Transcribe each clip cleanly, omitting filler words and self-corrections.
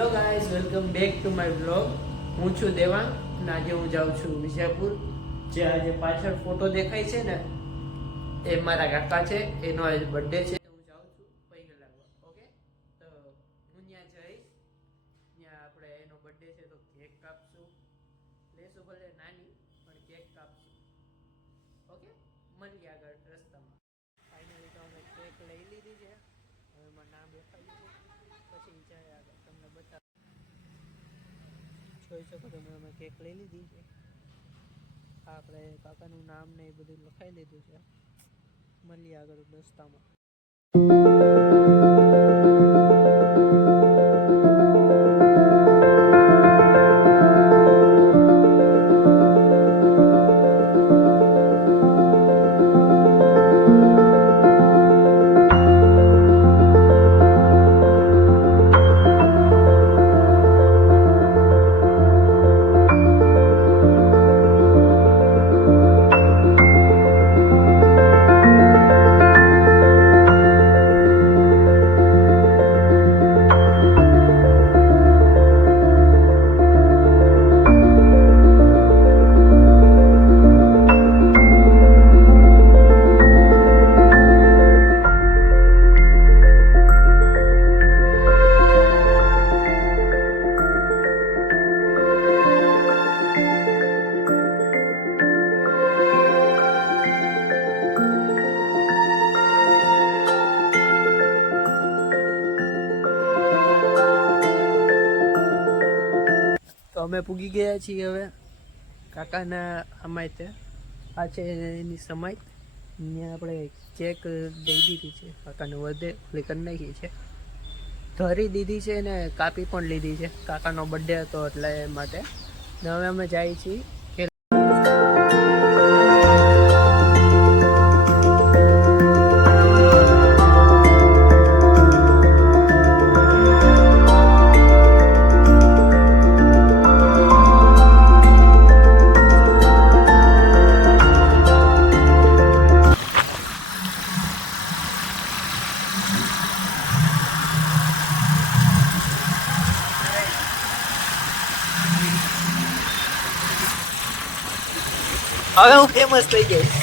Hello guys, welcome back to my blog. હું છું દેવાંગ અને આજે હું જાઉં છું વિજાપુર. જે આજે પાછળ ફોટો દેખાય છે ને એ મારા કાકા છે, એનો આજે બર્થડે છે. હું જાઉં છું પૈને લાગવા. ઓકે, તો હું ત્યાં જઈશ. ત્યાં આપણે એનો બર્થડે છે તો કેક કાપશું, લેશું ભલે નાની પણ કેક કાપશું. ઓકે, મળીએ આગળ રસ્તામાં. ફાઇનલી તો અમે કેક લઈ લીધી છે. હવે એમાં નામ લખાવી દીધું, પછી જાય આગળ તમને બતાવ. જોઈ શકો તમે અમે કેક લઈ લીધી છે. આપણે કાકાનું નામ ને એ બધું લખાઈ લીધું છે. મળીએ આગળ રસ્તામાં. તો અમે પૂગી ગયા છીએ હવે કાકાના અમાયતે. આ છે એની સમાય. અહીંયા આપણે કેક દઈ દીધી છે કાકાને, વધે ઓલી કરી નાખી છે, ધરી દીધી છે ને કાપી પણ લીધી છે. કાકાનો બર્થડે હતો એટલે એ માટે. ને હવે અમે જઈએ છીએ હવે હું ફેમસ થઈ ગઈશ.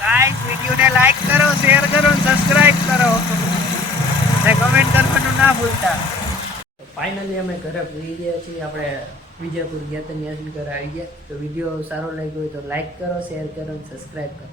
ગાઈસ, વિડીયોને લાઈક કરો, શેર કરો, સબસ્ક્રાઇબ કરો ને કમેન્ટ કરવાનું ના ભૂલતા. ફાઇનલી અમે ઘરે પૂરી ગયા છીએ. આપણે વિજાપુર ગયા હતા, ત્યાંથી ઘરે આવી ગયા. તો વિડીયો સારો લાગ્યો હોય તો લાઈક કરો, શેર કરો, સબસ્ક્રાઇબ કરો.